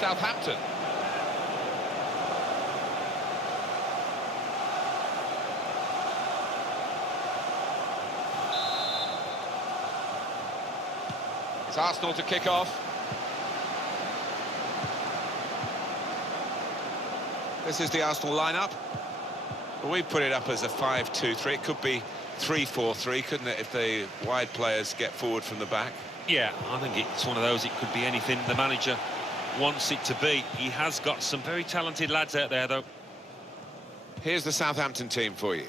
Southampton. It's Arsenal to kick off. This is the Arsenal lineup. We put it up as a 5-2-3. It could be 3-4-3, couldn't it, if the wide players get forward from the back? Yeah, I think it's one of those, it could be anything the manager wants it to be. He has got some very talented lads out there, though. Here's the Southampton team for you.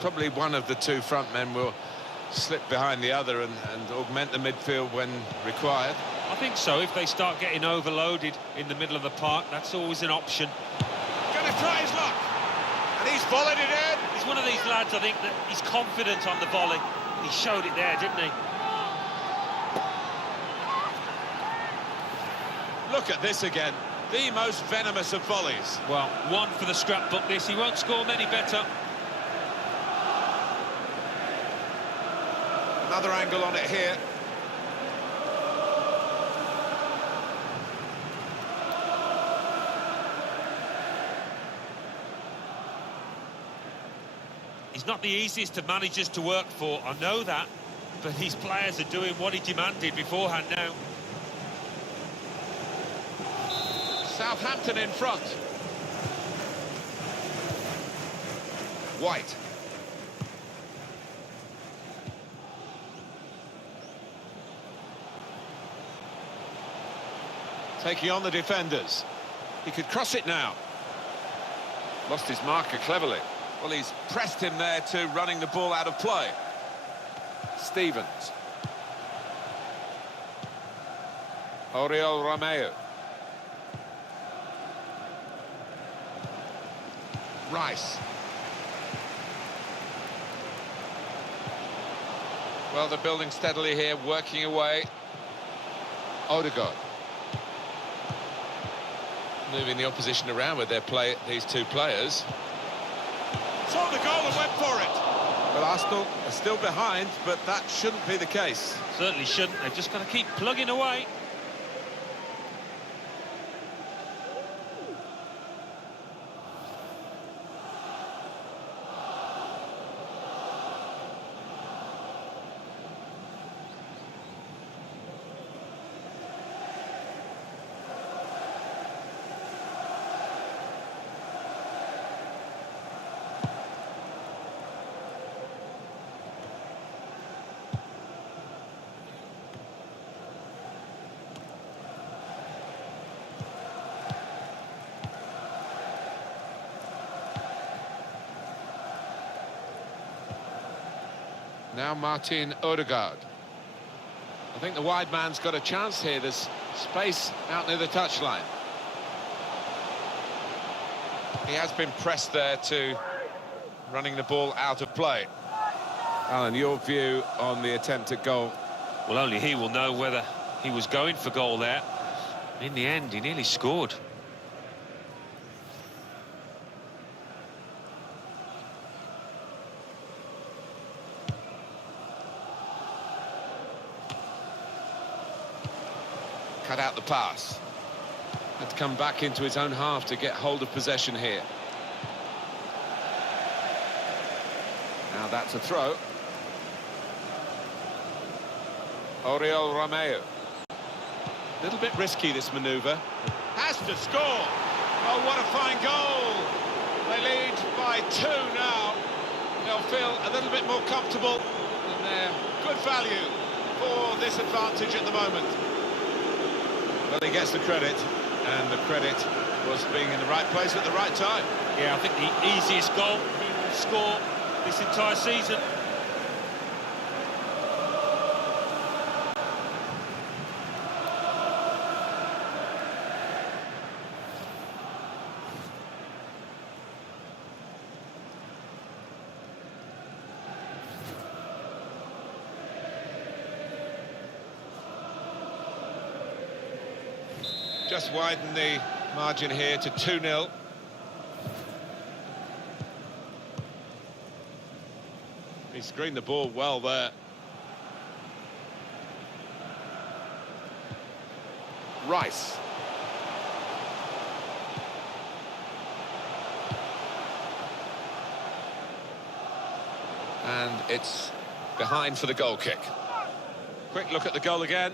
Probably one of the two front men will slip behind the other and augment the midfield when required. I think so. If they start getting overloaded in the middle of the park, that's always an option. Going to try his luck. And he's volleyed it in. He's one of these lads, I think, that he's confident on the volley. He showed it there, didn't he? Look at this again. The most venomous of volleys. Well, one for the scrapbook this. He won't score many better. Another angle on it here. He's not the easiest of managers to work for, I know that, but his players are doing what he demanded beforehand now. Southampton in front. White. Taking on the defenders. He could cross it now. Lost his marker cleverly. Well, he's pressed him there to running the ball out of play. Stevens. Oriol Romeo. Rice. Well, they're building steadily here, working away. Odegaard. Moving the opposition around with these two players. Saw the goal and went for it. Well, Arsenal are still behind, but that shouldn't be the case. Certainly shouldn't. They've just got to keep plugging away. Now Martin Odegaard. I think the wide man's got a chance here. There's space out near the touchline. He has been pressed there to running the ball out of play. Alan, your view on the attempt at goal? Well, only he will know whether he was going for goal there. In the end, he nearly scored. Cut out the pass. Had to come back into his own half to get hold of possession here. Now that's a throw. Oriol Romeo. A little bit risky, this manoeuvre. Has to score. Oh, what a fine goal. They lead by 2 now. They'll feel a little bit more comfortable, and they're good value for this advantage at the moment. Well, he gets the credit, and the credit was being in the right place at the right time. Yeah, I think the easiest goal he will score this entire season. Just widen the margin here to 2-0. He screened the ball well there. Rice. And it's behind for the goal kick. Quick look at the goal again.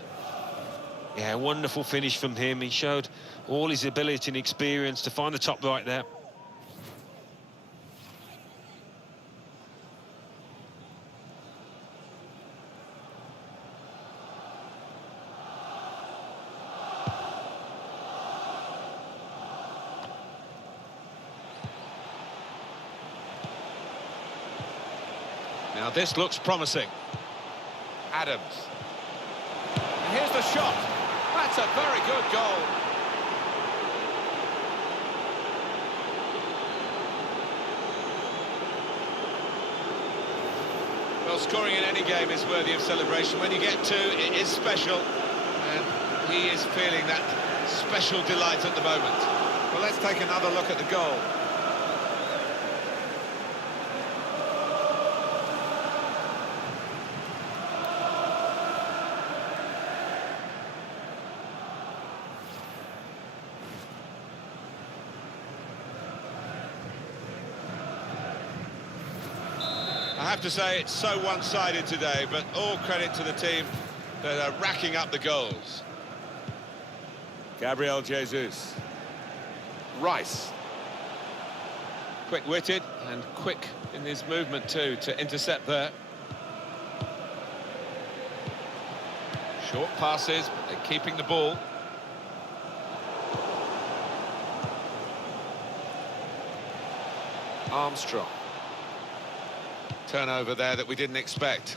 Yeah, wonderful finish from him. He showed all his ability and experience to find the top right there. Now this looks promising. Adams. And here's the shot. That's a very good goal. Well, scoring in any game is worthy of celebration. When you get two, it is special. And he is feeling that special delight at the moment. Well, let's take another look at the goal. I have to say it's so one-sided today, but all credit to the team that are racking up the goals. Gabriel Jesus. Rice. Quick-witted and quick in his movement too to intercept there. Short passes, but they're keeping the ball. Armstrong. Turnover there that we didn't expect.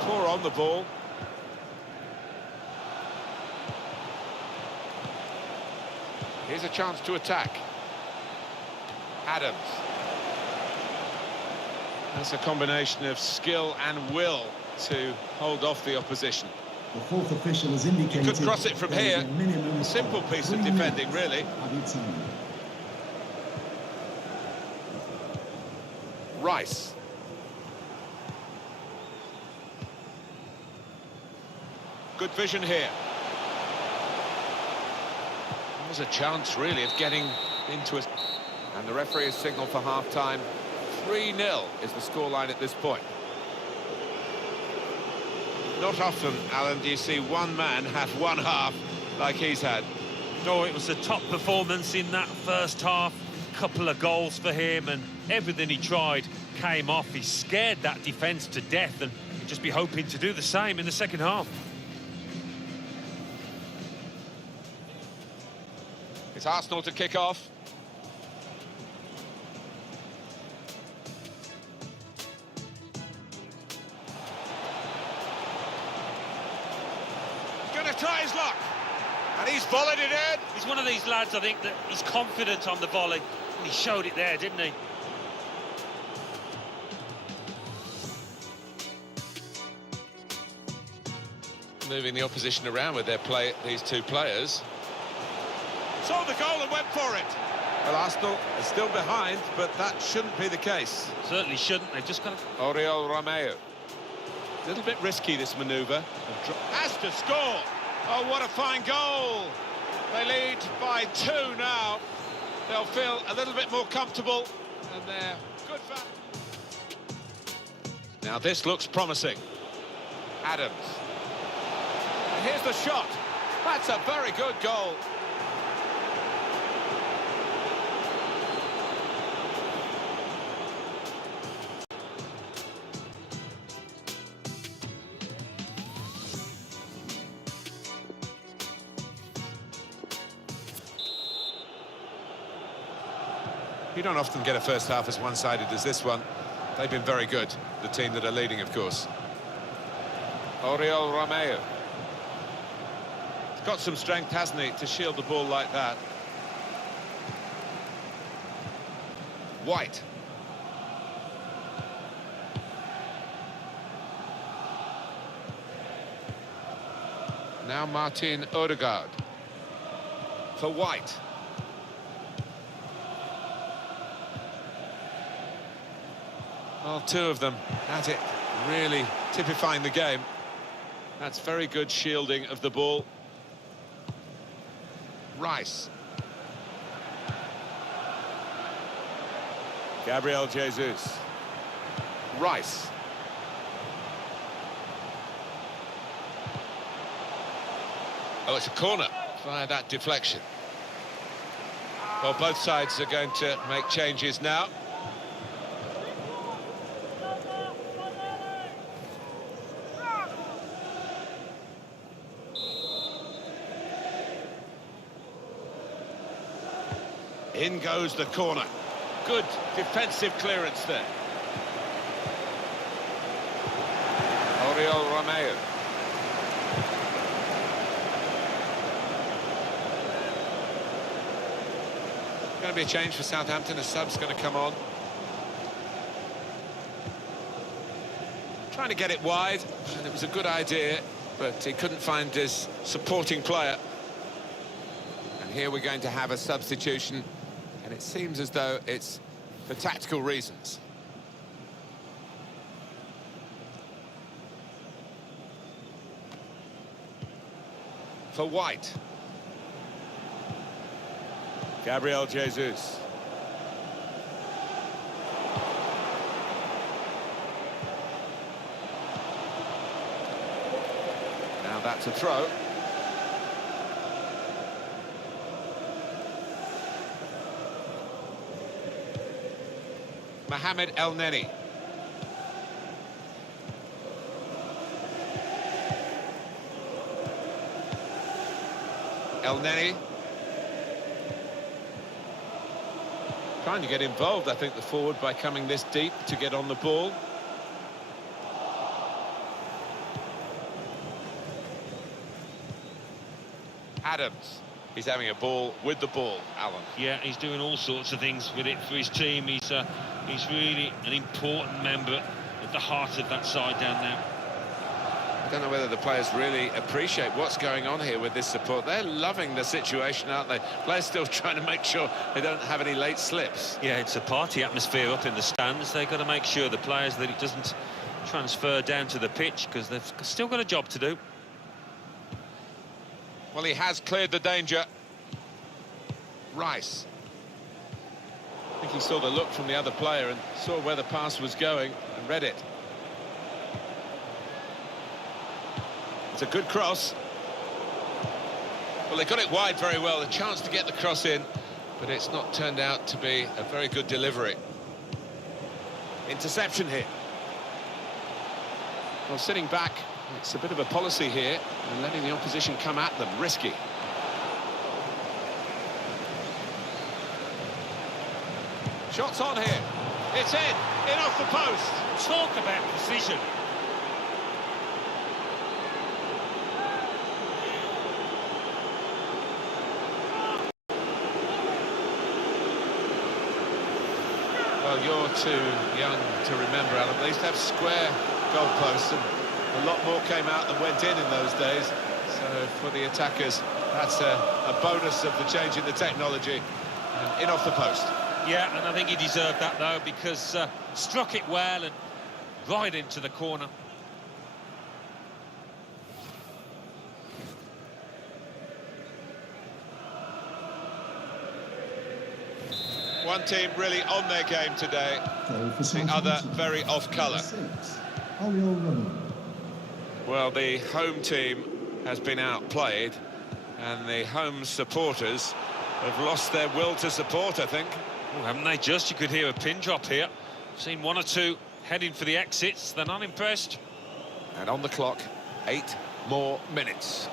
Poor on the ball. Here's a chance to attack. Adams. That's a combination of skill and will to hold off the opposition. The fourth official has indicated... You could cross it from here. A simple piece of defending, really. Rice. Good vision here. There's a chance, really, of getting into it. And the referee has signalled for half-time. 3-0 is the scoreline at this point. Not often, Alan, do you see one man have one half like he's had. No, it was a top performance in that first half. Couple of goals for him, and everything he tried came off. He scared that defence to death, and he'll just be hoping to do the same in the second half. It's Arsenal to kick off. Going to try his luck, and he's volleyed it in. He's one of these lads, I think, that he's confident on the volley. He showed it there, didn't he? Moving the opposition around with their play, these two players. Saw the goal and went for it. Well, Arsenal are still behind, but that shouldn't be the case. Certainly shouldn't. They've just got to... Oriol Romeo. A little bit risky, this manoeuvre. Has to score. Oh, what a fine goal. They lead by 2 now. They'll feel a little bit more comfortable, and they're good for... Now this looks promising. Adams. And here's the shot. That's a very good goal. You don't often get a first half as one-sided as this one. They've been very good, the team that are leading, of course. Oriol Romeo. He's got some strength, hasn't he, to shield the ball like that. White. Now Martin Odegaard. For White. Well, 2 of them at it, really typifying the game. That's very good shielding of the ball. Rice. Gabriel Jesus. Rice. Oh, it's a corner via that deflection. Well, both sides are going to make changes now. In goes the corner. Good defensive clearance there. Oriol Romeo. Going to be a change for Southampton. A sub's going to come on. Trying to get it wide, and it was a good idea, but he couldn't find his supporting player. And here we're going to have a substitution, and it seems as though it's for tactical reasons. For White. Gabriel Jesus. Now that's a throw. Mohamed El Neni. El Neni. Trying to get involved, I think, the forward by coming this deep to get on the ball. Adams. He's having a ball with the ball, Alan. Yeah, he's doing all sorts of things with it for his team. He's really an important member at the heart of that side down there. I don't know whether the players really appreciate what's going on here with this support. They're loving the situation, aren't they? Players still trying to make sure they don't have any late slips. Yeah, it's a party atmosphere up in the stands. They've got to make sure, the players, that it doesn't transfer down to the pitch, because they've still got a job to do. Well, he has cleared the danger. Rice. I think he saw the look from the other player and saw where the pass was going and read it. It's a good cross. Well, they got it wide very well, a chance to get the cross in, but it's not turned out to be a very good delivery. Interception here. Well, sitting back, it's a bit of a policy here, and letting the opposition come at them, risky. Shots on here. It's in off the post. Talk about precision. Well, you're too young to remember, Alan. They used to have square goalposts, and a lot more came out than went in those days. So for the attackers, that's a bonus of the change in the technology. And in off the post. Yeah, and I think he deserved that, though, because struck it well and right into the corner. One team really on their game today, the other very off colour. Well, the home team has been outplayed, and the home supporters have lost their will to support, I think. Oh, haven't they just? You could hear a pin drop here. Seen one or two heading for the exits. They're not impressed. And on the clock, 8 more minutes.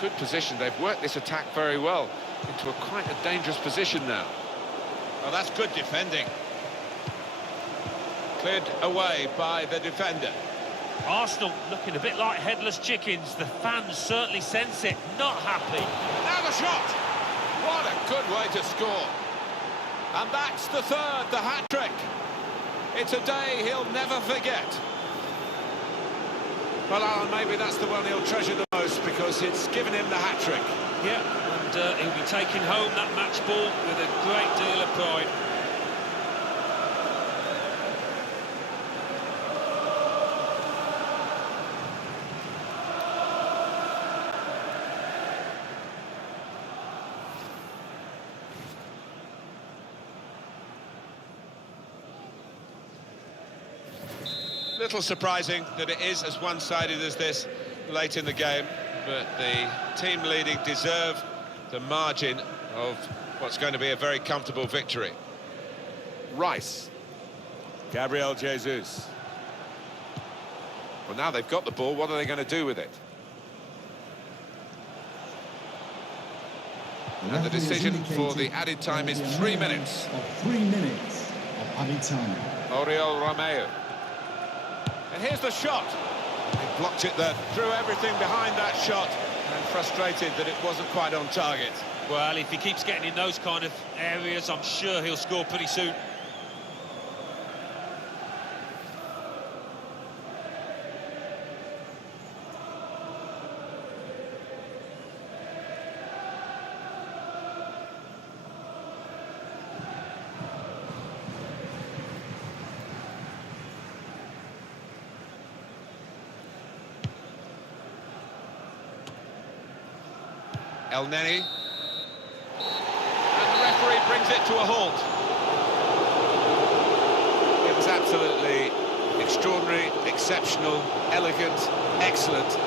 Good position. They've worked this attack very well into quite a dangerous position now. Well, that's good defending. Cleared away by the defender. Arsenal looking a bit like headless chickens. The fans certainly sense it. Not happy. Now the shot! What a good way to score. And that's the third, the hat-trick. It's a day he'll never forget. Well, Alan, maybe that's the one he'll treasure the most, because it's given him the hat-trick. Yeah, and he'll be taking home that match ball with a great deal of pride. Little surprising that it is as one-sided as this late in the game, but the team leading deserve the margin of what's going to be a very comfortable victory. Rice. Gabriel Jesus. Well, now they've got the ball, what are they going to do with it? And the decision for the added time is 3 minutes. 3 minutes of added time. Oriol Romeu. And here's the shot. He blocked it there. Threw everything behind that shot and frustrated that it wasn't quite on target. Well, if he keeps getting in those kind of areas, I'm sure he'll score pretty soon. El Neni. And the referee brings it to a halt. It was absolutely extraordinary, exceptional, elegant, excellent.